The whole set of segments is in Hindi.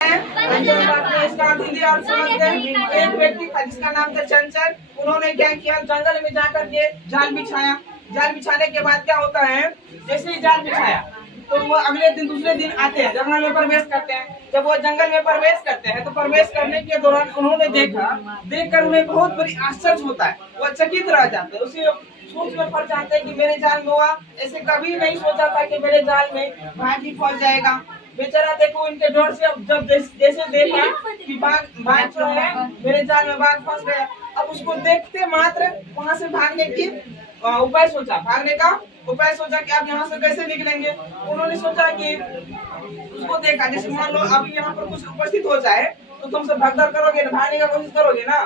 रंजन बात ने इसका अर्थ हिंदी और समझ गए। एक व्यक्ति था जिसका नाम था चंचल। उन्होंने क्या किया, जंगल में जाकर के जाल बिछाया। जाल बिछाने के बाद क्या होता है, जैसे ही जाल बिछाया तो वो अगले दिन दूसरे दिन आते हैं, जंगल में प्रवेश करते हैं। जब वो जंगल में प्रवेश करते हैं तो प्रवेश करने के दौरान उन्होंने देखकर उन्हें बहुत बड़ी आश्चर्य होता है। वो चकित रह जाते हैं, उसी सोच में पड़ जाते हैं कि मेरे जाल में हुआ, ऐसे कभी नहीं सोचा था कि मेरे जाल में भागी फंस जाएगा। बेचारा देखो इनके डर से, अब जब जैसे देखा कि बाघ जो है मेरे जाल में बाघ फंस गया, अब उसको देखते मात्र वहां से भागने की उपाय सोचा, भागने का उपाय सोचा कि आप यहाँ से कैसे निकलेंगे। उन्होंने सोचा कि उसको देखा, जैसे मान लो अभी यहाँ पर कुछ उपस्थित हो जाए तो तुम सब भगदड़ करोगे, भागने का कोशिश करोगे ना,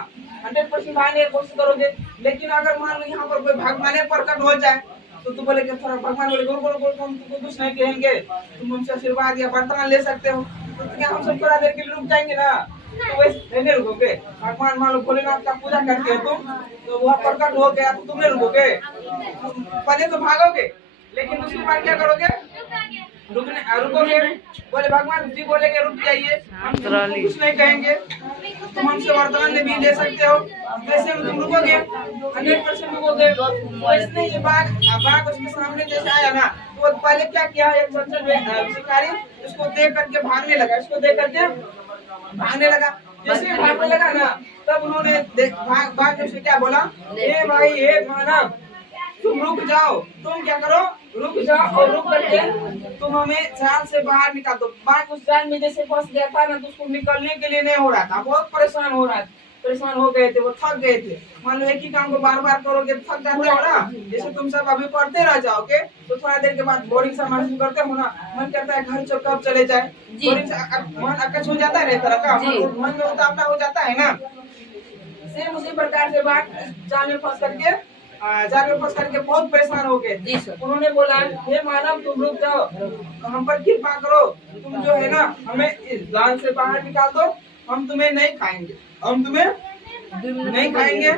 100% भागने की कोशिश करोगे। लेकिन अगर मान लो यहाँ पर कोई भगवान प्रकट हो जाए तो तुम बोले कि थोड़ा भगवान बोले बोल बोल बोल, तुम तुमको कुछ नहीं कहेंगे, तुम हमसे आशीर्वाद या वरदान ले सकते हो। तो क्या हम सब थोड़ा देर के लिए रुक जाएंगे ना, तो वैसे नहीं रुकोगे। भगवान मान लो भोलेनाथ का पूजा करते हो तुम, तो वह प्रकट हो गया तो तुम नहीं रुकोगे, पहले तो भागोगे, लेकिन दूसरी बार क्या करोगे, रुकोगे। बोले भगवान जी बोलेंगे रुक जाइए, हम तुमको कुछ नहीं कहेंगे, तुम हमसे वरदान भी ले सकते हो, वैसे तुम रुकोगे, 100% रुकोगे। वैसे ये बाघ उसके सामने जैसे आया ना, तो पहले क्या किया, एक चंचल शिकारी उसको देख करके भागने लगा, इसको देख करके भागने लगा। जैसे भागने लगा ना, तब उन्होंने बाघ ने क्या बोला, ए भाई ए मानव, तुम रुक जाओ, तुम क्या करो, रुक जाओ, और रुक करके तुम हमें जाल से बाहर निकाल दो। बाघ उस जाल में जैसे फंस गया था ना, तो उसको निकलने के लिए नहीं हो रहा था, बहुत परेशान हो गए थे, वो थक गए थे। मान लो एक ही काम को बार बार करोगे तो थक जाते हो ना। जैसे तुम सब अभी पढ़ते रह जाओगे तो थोड़ा देर के बाद बोरिंग सा महसूस करते हो ना, मन करता है घर से कब चले जाए, बोरिंग सा मन अकच हो जाता है, तरह का मन में उतावला हो जाता है ना। सेम उसी प्रकार से बाघ जाल में फंस करके बहुत परेशान हो गए। उन्होंने बोला, हे मानव तुम रुक जाओ, हम पर कृपा करो, तुम जो है ना हमें इस जाल से बाहर निकाल दो, हम तुम्हें नहीं खाएंगे, हम तुम्हें नहीं खाएंगे।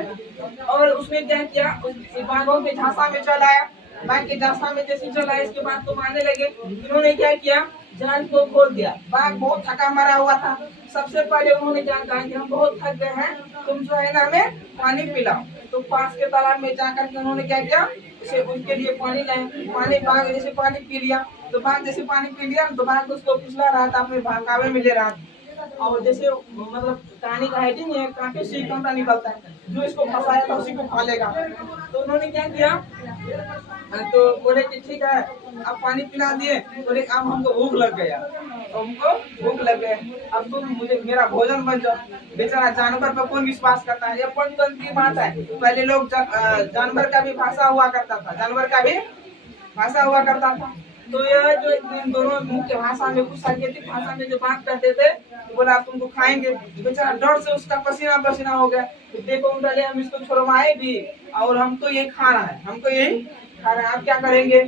और उसने क्या किया, बाघों के झांसा में चल आया। बाघ के झांसा में जैसे चल आया, इसके बाद तो मारने लगे। उन्होंने क्या किया, जाल को खोल दिया। बाघ बहुत थका मारा हुआ था। सबसे पहले उन्होंने क्या कहा कि हम बहुत थक गए हैं, तुम जो है ना हमें पानी पिलाओ। तो पास के तालाब में जाकर के उन्होंने क्या किया, उसे उसके लिए पानी लाए। पानी बाघ जैसे पानी पी लिया, तो बाघ जैसे पानी पी लिया तो बाघ उसको पिछला रहा था, अपने कावे में ले रहा था। और जैसे मतलब कहानी का हेडिंग है, कांटे से कांटा निकलता है, जो इसको फंसाया था उसी को खा लेगा। तो उन्होंने क्या किया, तो बोले कि ठीक है, अब पानी पिला दिए। बोले अब हमको भूख लग गया, अब तुम मुझे मेरा भोजन बन जाओ। बेचारा जानवर पर कौन विश्वास करता है, ये पंचतंत्र की बात है। पहले लोग जानवर का भी भाषा हुआ करता था, तो यह जो इन दोनों मुख्य भाषा में, कुछ सांकेतिक भाषा में जो बात करते थे, तो बोला आप तुमको खाएंगे। बेचारा डर से उसका पसीना पसीना हो गया। तो देखो बोले हम इसको छोड़वाए भी, और हमको यही खाना है, आप क्या करेंगे।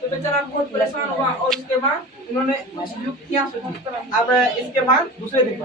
तो बेचारा बहुत परेशान हुआ, और उसके बाद उन्होंने कुछ युक्तियां सोची। अब इसके बाद दूसरे दिन